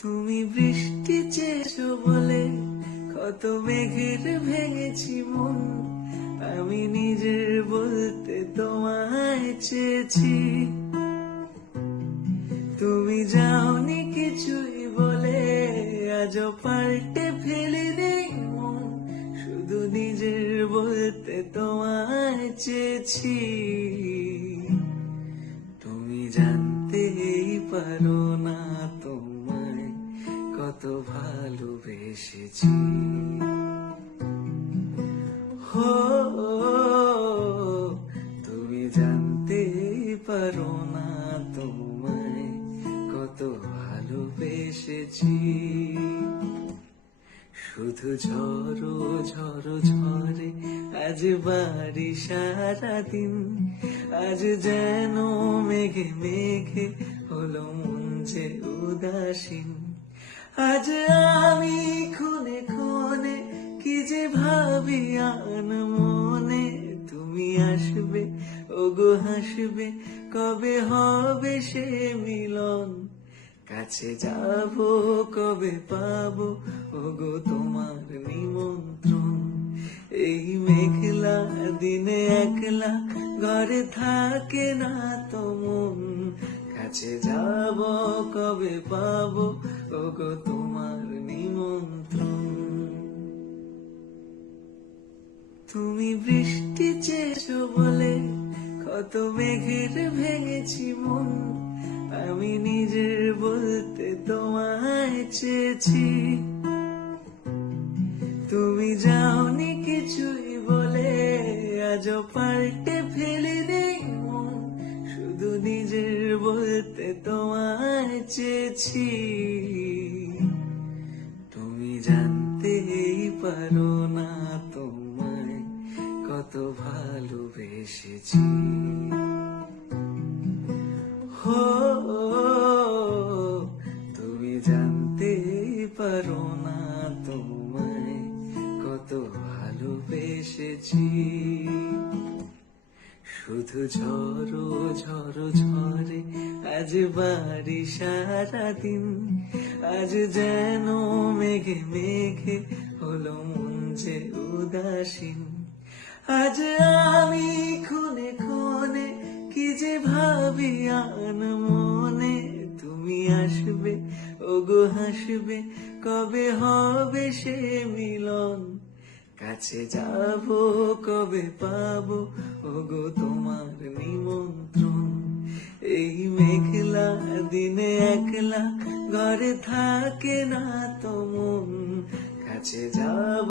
তুমি বৃষ্টি চেয়েছো বলে কত মেঘের ভেঙেছি মন, আমি নিজের বলতে তোমায় চেয়েছি। তুমি যাওনি কিছুই বলে আজও পাল্টে ফেলে দেই মন, শুধু নিজের বলতে তোমায় চেয়েছি। তুমি জানতেই পারো না তোমায় কত ভালোবেসেছি। হো, তুমি জানতেই পারো না তোমায় কত ভালোবেসেছি। শুধু ঝড়ো ঝড়ো ঝরে আজ বাড়ি সারাদিন, আজ যেন মেঘে মেঘে হলো মন যে উদাসীন। আজ আমি খুনে খুনে কি যে ভাবি আন মনে, তুমি আসবে ওগো হাসবে, কবে হবে সে মিলন। কাছে যাব কবে পাবো ওগো তোমার নিমন্ত্রণ। এই মেঘলা দিনে একলা ঘরে থাকে না তো মন, কাছে যাব কবে পাবো ওগো তোমার নিমন্ত্রণ। তুমি বৃষ্টি চেয়েছো বলে কত মেঘের ভেঙেছি মন, আমি নিজের বলতে তোমায় চেয়েছি। তুমি যাওনি কিছুই বলে আজও পাল্টে ফেলে দেই মন, শুধু নিজের বলতে তোমায় চেয়েছি। তুমি জানতেই পারো না তোমায় কত ভালোবেসেছি। হো, তুমি জানতেই পারো না তোমায় কত ভালোবেসেছি। শুধু ঝড়ো ঝড়ো ঝরে আজ বাড়ি সারাদিন, আজ যেন মেঘে মেঘে হলো মন যে উদাসীন। আজ আমি খুনে খুনে কি যে ভাবি আন মনে, তুমি আসবে ওগো হাসবে, কবে হবে সে মিলন। কাছে যাব কবে পাবো ওগো তোমার নিমন্ত্রণ। এই মেঘলা দিনে একলা ঘরে থাকে না তো মন, কাছে যাব